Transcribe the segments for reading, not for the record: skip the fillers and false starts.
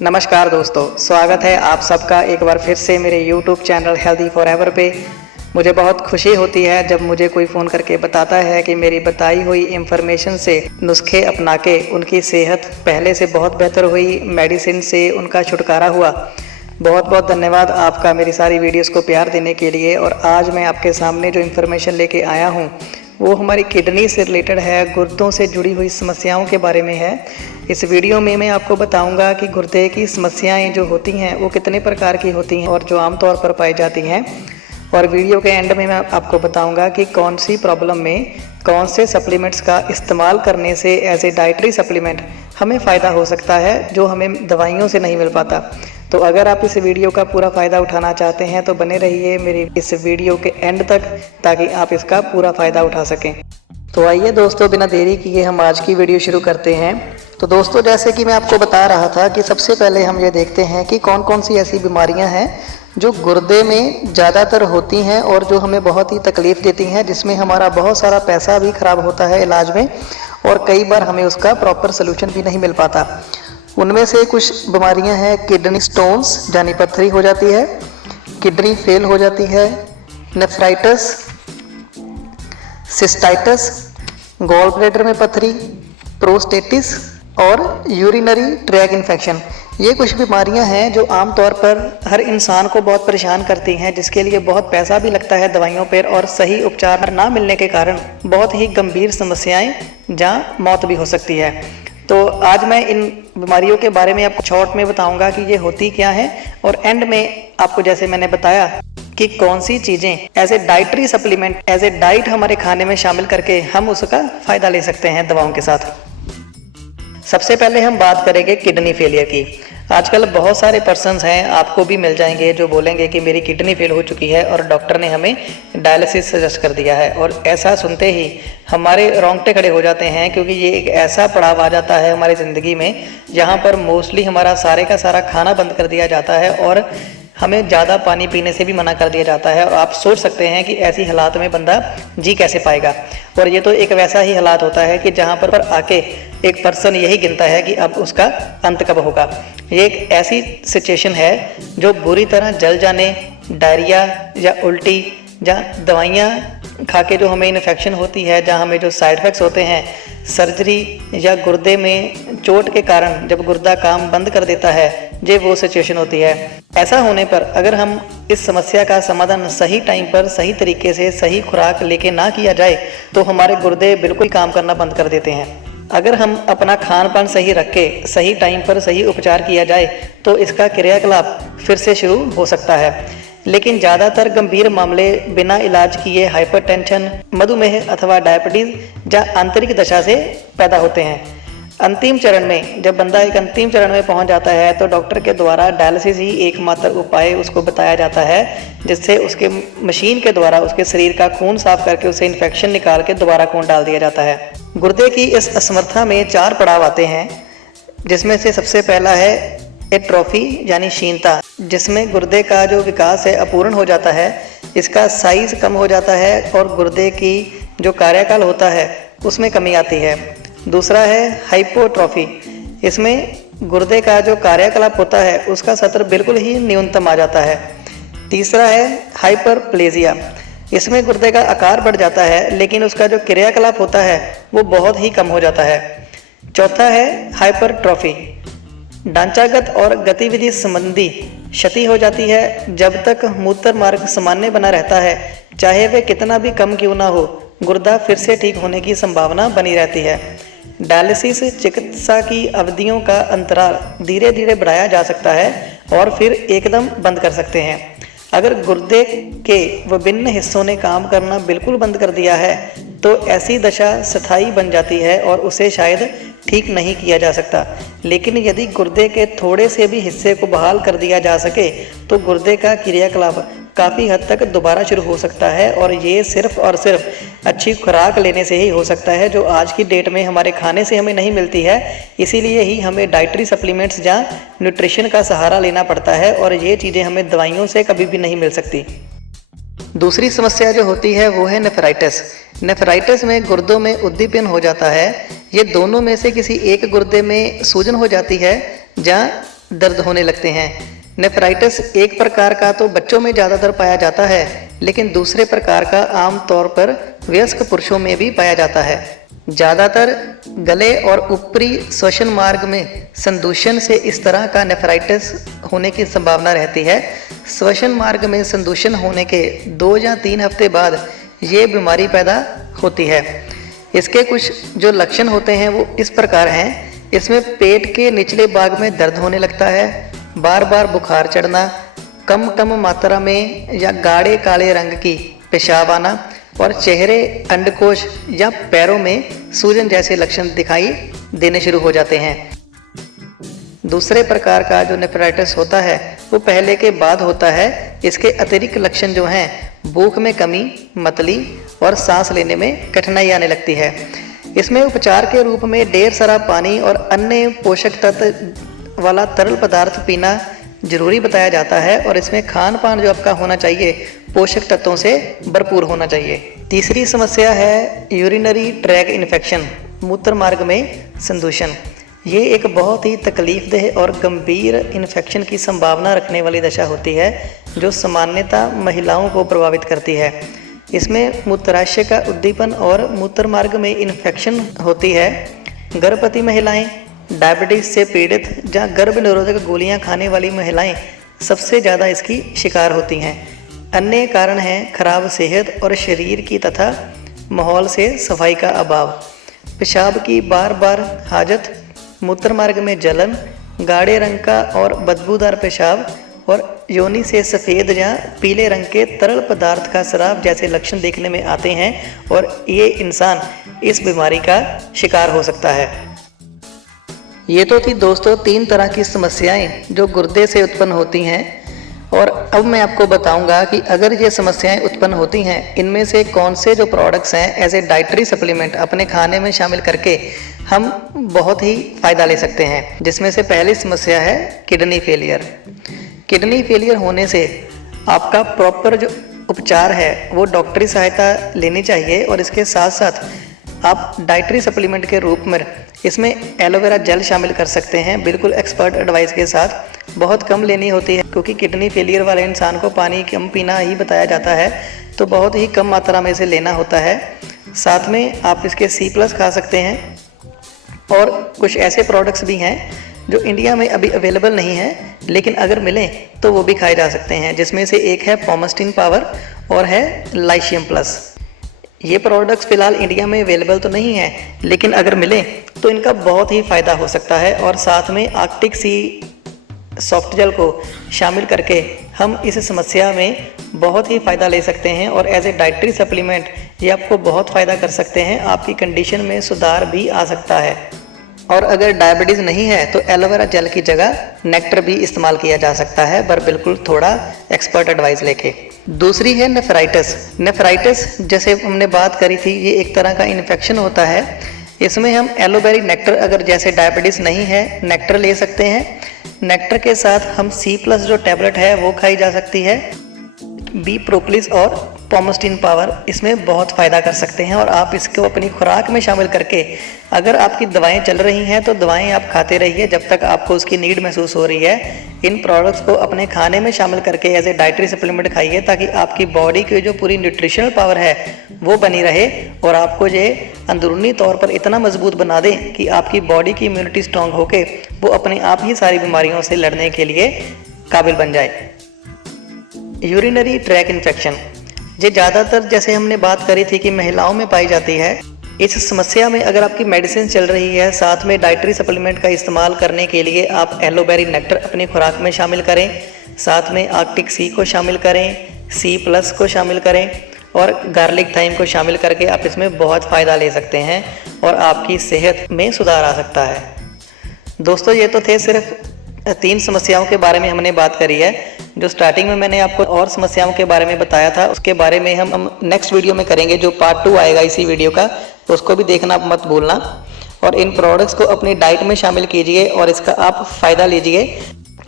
नमस्कार दोस्तों, स्वागत है आप सबका एक बार फिर से मेरे YouTube चैनल हेल्दी फॉरएवर पे। मुझे बहुत खुशी होती है जब मुझे कोई फ़ोन करके बताता है कि मेरी बताई हुई इन्फॉर्मेशन से नुस्खे अपना के उनकी सेहत पहले से बहुत बेहतर हुई, मेडिसिन से उनका छुटकारा हुआ। बहुत बहुत धन्यवाद आपका मेरी सारी वीडियोस को प्यार देने के लिए। और आज मैं आपके सामने जो इन्फॉर्मेशन लेके आया हूँ वो हमारी किडनी से रिलेटेड है, गुर्दों से जुड़ी हुई समस्याओं के बारे में है। इस वीडियो में मैं आपको बताऊंगा कि गुर्दे की समस्याएं जो होती हैं वो कितने प्रकार की होती हैं और जो आमतौर पर पाई जाती हैं। और वीडियो के एंड में मैं आपको बताऊंगा कि कौन सी प्रॉब्लम में कौन से सप्लीमेंट्स का इस्तेमाल करने से एज ए डाइटरी सप्लीमेंट हमें फ़ायदा हो सकता है जो हमें दवाइयों से नहीं मिल पाता। तो अगर आप इस वीडियो का पूरा फ़ायदा उठाना चाहते हैं तो बने रहिए मेरी इस वीडियो के एंड तक ताकि आप इसका पूरा फ़ायदा उठा सकें। तो आइए दोस्तों, बिना देरी किए हम आज की वीडियो शुरू करते हैं। तो दोस्तों, जैसे कि मैं आपको बता रहा था कि सबसे पहले हम ये देखते हैं कि कौन कौन सी ऐसी बीमारियां हैं जो गुर्दे में ज़्यादातर होती हैं और जो हमें बहुत ही तकलीफ़ देती हैं, जिसमें हमारा बहुत सारा पैसा भी खराब होता है इलाज में और कई बार हमें उसका प्रॉपर सोल्यूशन भी नहीं मिल पाता। उनमें से कुछ बीमारियां हैं किडनी स्टोन्स यानी पत्थरी हो जाती है, किडनी फेल हो जाती है, नेफ्राइटिस, सिस्टाइटिस, गॉल ब्लैडर में पत्थरी, प्रोस्टेटिस और यूरिनरी ट्रैक इन्फेक्शन। ये कुछ बीमारियां हैं जो आमतौर पर हर इंसान को बहुत परेशान करती हैं, जिसके लिए बहुत पैसा भी लगता है दवाइयों पर और सही उपचार ना मिलने के कारण बहुत ही गंभीर समस्याएं जहाँ मौत भी हो सकती है। तो आज मैं इन बीमारियों के बारे में आपको शॉर्ट में बताऊंगा कि ये होती क्या है और एंड में आपको जैसे मैंने बताया कि कौन सी चीज़ें as a dietary supplement, as a diet हमारे खाने में शामिल करके हम उसका फ़ायदा ले सकते हैं दवाओं के साथ। सबसे पहले हम बात करेंगे किडनी फेलियर की। आजकल बहुत सारे पर्सन्स हैं, आपको भी मिल जाएंगे, जो बोलेंगे कि मेरी किडनी फेल हो चुकी है और डॉक्टर ने हमें डायलिसिस सजेस्ट कर दिया है। और ऐसा सुनते ही हमारे रोंगटे खड़े हो जाते हैं, क्योंकि ये एक ऐसा पड़ाव आ जाता है हमारी ज़िंदगी में जहाँ पर मोस्टली हमारा सारे का सारा खाना बंद कर दिया जाता है और हमें ज़्यादा पानी पीने से भी मना कर दिया जाता है। और आप सोच सकते हैं कि ऐसी हालात में बंदा जी कैसे पाएगा। और ये तो एक वैसा ही हालात होता है कि जहाँ पर आके एक पर्सन यही गिनता है कि अब उसका अंत कब होगा। ये एक ऐसी सिचुएशन है जो बुरी तरह जल जाने, डायरिया या उल्टी या दवाइयाँ खा के जो हमें इन्फेक्शन होती है, जहाँ हमें जो साइड इफ़ेक्ट्स होते हैं, सर्जरी या गुर्दे में चोट के कारण जब गुर्दा काम बंद कर देता है, ये वो सिचुएशन होती है। ऐसा होने पर अगर हम इस समस्या का समाधान सही टाइम पर, सही तरीके से, सही खुराक लेके ना किया जाए तो हमारे गुर्दे बिल्कुल काम करना बंद कर देते हैं। अगर हम अपना खान पान सही रख के सही टाइम पर सही उपचार किया जाए तो इसका क्रियाकलाप फिर से शुरू हो सकता है। लेकिन ज़्यादातर गंभीर मामले बिना इलाज किए हाइपरटेंशन, मधुमेह अथवा डायबिटीज़ या आंतरिक दशा से पैदा होते हैं। अंतिम चरण में जब बंदा एक अंतिम चरण में पहुंच जाता है तो डॉक्टर के द्वारा डायलिसिस ही एकमात्र उपाय उसको बताया जाता है, जिससे उसके मशीन के द्वारा उसके शरीर का खून साफ करके उसे इन्फेक्शन निकाल के दोबारा खून डाल दिया जाता है। गुर्दे की इस असमर्थता में 4 पड़ाव आते हैं, जिसमें से सबसे पहला है एट्रोफी यानी क्षीणता, जिसमें गुर्दे का जो विकास है अपूर्ण हो जाता है, इसका साइज कम हो जाता है और गुर्दे की जो कार्यकाल होता है उसमें कमी आती है। दूसरा है हाइपोट्रोफी, इसमें गुर्दे का जो कार्यकलाप होता है उसका स्तर बिल्कुल ही न्यूनतम आ जाता है। तीसरा है हाइपरप्लेजिया, इसमें गुर्दे का आकार बढ़ जाता है लेकिन उसका जो क्रियाकलाप होता है वो बहुत ही कम हो जाता है। चौथा है हाइपरट्रोफी, ढांचागत और गतिविधि संबंधी क्षति हो जाती है। जब तक मूत्र मार्ग सामान्य बना रहता है, चाहे वह कितना भी कम क्यों ना हो, गुर्दा फिर से ठीक होने की संभावना बनी रहती है। डायलिसिस चिकित्सा की अवधियों का अंतराल धीरे धीरे बढ़ाया जा सकता है और फिर एकदम बंद कर सकते हैं। अगर गुर्दे के विभिन्न हिस्सों ने काम करना बिल्कुल बंद कर दिया है तो ऐसी दशा स्थायी बन जाती है और उसे शायद ठीक नहीं किया जा सकता। लेकिन यदि गुर्दे के थोड़े से भी हिस्से को बहाल कर दिया जा सके तो गुर्दे का क्रियाकलाप काफ़ी हद तक दोबारा शुरू हो सकता है। और ये सिर्फ और सिर्फ अच्छी खुराक लेने से ही हो सकता है, जो आज की डेट में हमारे खाने से हमें नहीं मिलती है। इसीलिए ही हमें डाइटरी सप्लीमेंट्स या न्यूट्रिशन का सहारा लेना पड़ता है और ये चीज़ें हमें दवाइयों से कभी भी नहीं मिल सकती। दूसरी समस्या जो होती है वो है नेफ्राइटिस। नेफ्राइटिस में गुर्दों में उद्दीपन हो जाता है। ये दोनों में से किसी एक गुर्दे में सूजन हो जाती है, जहाँ दर्द होने लगते हैं। नेफ्राइटिस एक प्रकार का तो बच्चों में ज़्यादातर पाया जाता है, लेकिन दूसरे प्रकार का आमतौर पर वयस्क पुरुषों में भी पाया जाता है। ज़्यादातर गले और ऊपरी श्वसन मार्ग में संदूषण से इस तरह का नेफ्राइटिस होने की संभावना रहती है। श्वसन मार्ग में संदूषण होने के 2 या 3 हफ्ते बाद ये बीमारी पैदा होती है। इसके कुछ जो लक्षण होते हैं वो इस प्रकार हैं। इसमें पेट के निचले भाग में दर्द होने लगता है, बार बार बुखार चढ़ना, कम मात्रा में या गाढ़े काले रंग की पेशाब आना और चेहरे, अंडकोश या पैरों में सूजन जैसे लक्षण दिखाई देने शुरू हो जाते हैं। दूसरे प्रकार का जो नेफ्राइटिस होता है वो पहले के बाद होता है। इसके अतिरिक्त लक्षण जो हैं, भूख में कमी, मतली और सांस लेने में कठिनाई आने लगती है। इसमें उपचार के रूप में ढेर सारा पानी और अन्य पोषक तत्व वाला तरल पदार्थ पीना जरूरी बताया जाता है और इसमें खान पान जो आपका होना चाहिए पोषक तत्वों से भरपूर होना चाहिए। तीसरी समस्या है यूरिनरी ट्रैक इन्फेक्शन, मूत्र मार्ग में संदूषण। ये एक बहुत ही तकलीफदेह और गंभीर इन्फेक्शन की संभावना रखने वाली दशा होती है जो सामान्यतः महिलाओं को प्रभावित करती है। इसमें मूत्राशय का उद्दीपन और मूत्र मार्ग में इन्फेक्शन होती है। गर्भवती महिलाएं, डायबिटीज से पीड़ित या गर्भ निरोधक गोलियां खाने वाली महिलाएं सबसे ज़्यादा इसकी शिकार होती हैं। अन्य कारण हैं खराब सेहत और शरीर की तथा माहौल से सफाई का अभाव, पेशाब की बार बार हाजत, मूत्र मार्ग में जलन, गाढ़े रंग का और बदबूदार पेशाब और योनि से सफ़ेद या पीले रंग के तरल पदार्थ का स्राव जैसे लक्षण देखने में आते हैं और ये इंसान इस बीमारी का शिकार हो सकता है। ये तो थी दोस्तों 3 तरह की समस्याएं जो गुर्दे से उत्पन्न होती हैं। और अब मैं आपको बताऊंगा कि अगर ये समस्याएं उत्पन्न होती हैं, इनमें से कौन से जो प्रोडक्ट्स हैं एज ए डाइटरी सप्लीमेंट अपने खाने में शामिल करके हम बहुत ही फ़ायदा ले सकते हैं। जिसमें से पहली समस्या है किडनी फेलियर। किडनी फेलियर होने से आपका प्रॉपर जो उपचार है वो डॉक्टरी सहायता लेनी चाहिए और इसके साथ साथ आप डाइटरी सप्लीमेंट के रूप में इसमें एलोवेरा जेल शामिल कर सकते हैं, बिल्कुल एक्सपर्ट एडवाइस के साथ। बहुत कम लेनी होती है क्योंकि किडनी फेलियर वाले इंसान को पानी कम पीना ही बताया जाता है, तो बहुत ही कम मात्रा में इसे लेना होता है। साथ में आप इसके C+ खा सकते हैं और कुछ ऐसे प्रोडक्ट्स भी हैं जो इंडिया में अभी अवेलेबल नहीं है, लेकिन अगर मिलें तो वो भी खाए जा सकते हैं। जिसमें से एक है पोमस्टीन पावर और है लाइशियम प्लस। ये प्रोडक्ट्स फ़िलहाल इंडिया में अवेलेबल तो नहीं है, लेकिन अगर मिले तो इनका बहुत ही फ़ायदा हो सकता है। और साथ में आर्कटिक सी सॉफ्ट जेल को शामिल करके हम इस समस्या में बहुत ही फ़ायदा ले सकते हैं और एज ए डाइटरी सप्लीमेंट ये आपको बहुत फ़ायदा कर सकते हैं। आपकी कंडीशन में सुधार भी आ सकता है। और अगर डायबिटीज़ नहीं है तो एलोवेरा जेल की जगह नेक्टर भी इस्तेमाल किया जा सकता है, पर बिल्कुल थोड़ा एक्सपर्ट एडवाइस लेके। दूसरी है नेफ्राइटिस। नेफ्राइटिस जैसे हमने बात करी थी, ये एक तरह का इन्फेक्शन होता है। इसमें हम एलोबेरी नेक्टर, अगर जैसे डायबिटीज़ नहीं है, नेक्टर ले सकते हैं। नेक्टर के साथ हम C+ जो टैबलेट है वो खाई जा सकती है। बी प्रोपोलिस और पोमस्टीन पावर इसमें बहुत फ़ायदा कर सकते हैं और आप इसको अपनी खुराक में शामिल करके, अगर आपकी दवाएं चल रही हैं तो दवाएं आप खाते रहिए जब तक आपको उसकी नीड महसूस हो रही है। इन प्रोडक्ट्स को अपने खाने में शामिल करके एज ए डाइटरी सप्लीमेंट खाइए ताकि आपकी बॉडी की जो पूरी न्यूट्रिशनल पावर है वो बनी रहे और आपको ये अंदरूनी तौर पर इतना मजबूत बना दें कि आपकी बॉडी की इम्यूनिटी स्ट्रॉन्ग होकर वो अपने आप ही सारी बीमारियों से लड़ने के लिए काबिल बन जाए। यूरिनरी ट्रैक इन्फेक्शन, ये ज़्यादातर जैसे हमने बात करी थी कि महिलाओं में पाई जाती है। इस समस्या में अगर आपकी मेडिसिन चल रही है, साथ में डाइटरी सप्लीमेंट का इस्तेमाल करने के लिए आप एलोबेरी नेक्टर अपनी खुराक में शामिल करें, साथ में आर्कटिक सी को शामिल करें, C+ को शामिल करें और गार्लिक थाइम को शामिल करके आप इसमें बहुत फ़ायदा ले सकते हैं और आपकी सेहत में सुधार आ सकता है। दोस्तों, ये तो थे सिर्फ 3 समस्याओं के बारे में हमने बात करी है। जो स्टार्टिंग में मैंने आपको और समस्याओं के बारे में बताया था, उसके बारे में हम नेक्स्ट वीडियो में करेंगे, जो पार्ट 2 आएगा इसी वीडियो का, तो उसको भी देखना मत भूलना। और इन प्रोडक्ट्स को अपनी डाइट में शामिल कीजिए और इसका आप फ़ायदा लीजिए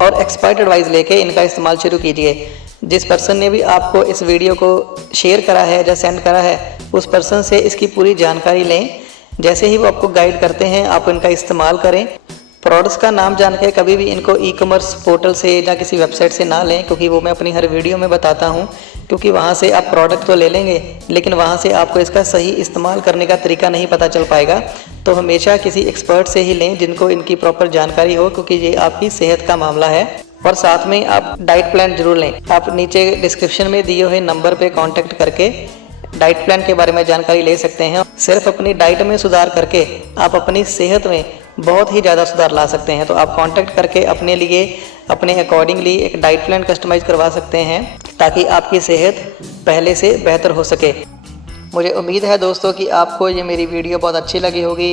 और एक्सपर्ट एडवाइस लेके इनका इस्तेमाल शुरू कीजिए। जिस पर्सन ने भी आपको इस वीडियो को शेयर करा है या सेंड करा है, उस पर्सन से इसकी पूरी जानकारी लें। जैसे ही वो आपको गाइड करते हैं आप इनका इस्तेमाल करें प्रोडक्ट्स का नाम जान के कभी भी इनको ई कॉमर्स पोर्टल से या किसी वेबसाइट से ना लें, क्योंकि वो मैं अपनी हर वीडियो में बताता हूँ। क्योंकि वहाँ से आप प्रोडक्ट तो ले लेंगे, लेकिन वहाँ से आपको इसका सही इस्तेमाल करने का तरीका नहीं पता चल पाएगा। तो हमेशा किसी एक्सपर्ट से ही लें जिनको इनकी प्रॉपर जानकारी हो, क्योंकि ये आपकी सेहत का मामला है। और साथ में आप डाइट प्लान जरूर लें। आप नीचे डिस्क्रिप्शन में दिए हुए नंबर पर कॉन्टैक्ट करके डाइट प्लान के बारे में जानकारी ले सकते हैं। सिर्फ अपनी डाइट में सुधार करके आप अपनी सेहत में बहुत ही ज़्यादा सुधार ला सकते हैं। तो आप कांटेक्ट करके अपने लिए अपने अकॉर्डिंगली एक डाइट प्लान कस्टमाइज करवा सकते हैं, ताकि आपकी सेहत पहले से बेहतर हो सके। मुझे उम्मीद है दोस्तों कि आपको ये मेरी वीडियो बहुत अच्छी लगी होगी।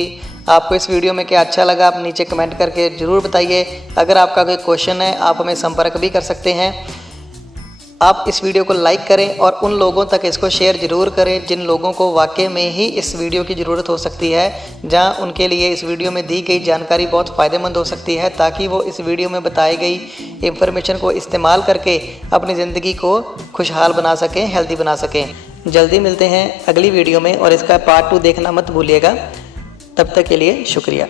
आपको इस वीडियो में क्या अच्छा लगा आप नीचे कमेंट करके ज़रूर बताइए। अगर आपका कोई क्वेश्चन है आप हमें संपर्क भी कर सकते हैं। आप इस वीडियो को लाइक करें और उन लोगों तक इसको शेयर ज़रूर करें जिन लोगों को वाकई में ही इस वीडियो की ज़रूरत हो सकती है, जहां उनके लिए इस वीडियो में दी गई जानकारी बहुत फ़ायदेमंद हो सकती है, ताकि वो इस वीडियो में बताई गई इंफॉर्मेशन को इस्तेमाल करके अपनी ज़िंदगी को खुशहाल बना सकें, हेल्दी बना सकें। जल्दी मिलते हैं अगली वीडियो में और इसका पार्ट 2 देखना मत भूलिएगा। तब तक के लिए शुक्रिया।